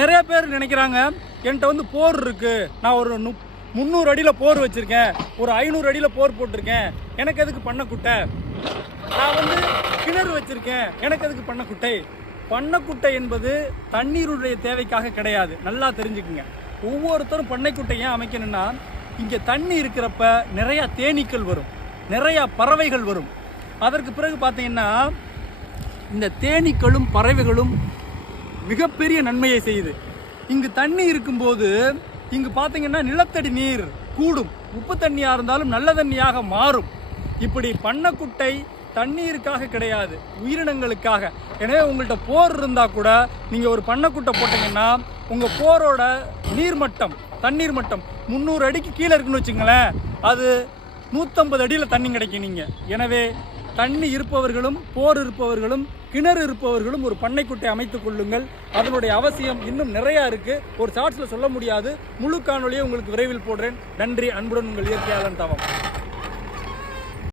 நிறைய பேர் நினைக்கிறாங்க என்கிட்ட வந்து போர் இருக்குது, நான் ஒரு 300 அடியில் போர் வச்சுருக்கேன், ஒரு 500 அடியில் போர் போட்டிருக்கேன், எனக்கு எதுக்கு பண்ணக்குட்டை? நான் வந்து கிணறு வச்சுருக்கேன், எனக்கு எதுக்கு பண்ணக்குட்டை? பண்ணக்குட்டை என்பது தண்ணீருடைய தேவைக்காக கிடையாது, நல்லா தெரிஞ்சுக்குங்க. ஒவ்வொருத்தரும் பண்ணைக்குட்டை ஏன் அமைக்கணும்னா, இங்கே தண்ணி இருக்கிறப்ப நிறையா தேனீக்கள் வரும், நிறையா பறவைகள் வரும். அதற்கு பிறகு பார்த்தீங்கன்னா இந்த தேனீக்களும் பறவைகளும் மிகப்பெரிய நன்மையை செய்யுது. இங்கு தண்ணி இருக்கும்போது இங்கு பார்த்தீங்கன்னா நிலத்தடி நீர் கூடும், உப்பு தண்ணியாக இருந்தாலும் நல்ல தண்ணியாக மாறும். இப்படி பண்ணக்குட்டை தண்ணீருக்காக கிடையாது, உயிரினங்களுக்காக. எனவே உங்கள்கிட்ட போர் இருந்தால் கூட நீங்கள் ஒரு பண்ணக்குட்டை போட்டிங்கன்னா உங்கள் போரோட நீர்மட்டம், தண்ணீர் மட்டம் 300 அடிக்கு கீழே இருக்குன்னு வச்சுங்களேன், அது 150 அடியில் தண்ணி கிடைக்கும். நீங்கள் எனவே தண்ணி இருப்பவர்களும் போர் இருப்பவர்களும் கிணறு இருப்பவர்களும் ஒரு பண்ணைக்குட்டை அமைத்துக் கொள்ளுங்கள். அதனுடைய அவசியம் இன்னும் நிறையா இருக்குது, ஒரு ஷார்ட்ஸில் சொல்ல முடியாது. முழு காணொலியை உங்களுக்கு விரைவில் போடுறேன். நன்றி. அன்புடன் உங்கள் இயற்கையாளன் தவம்.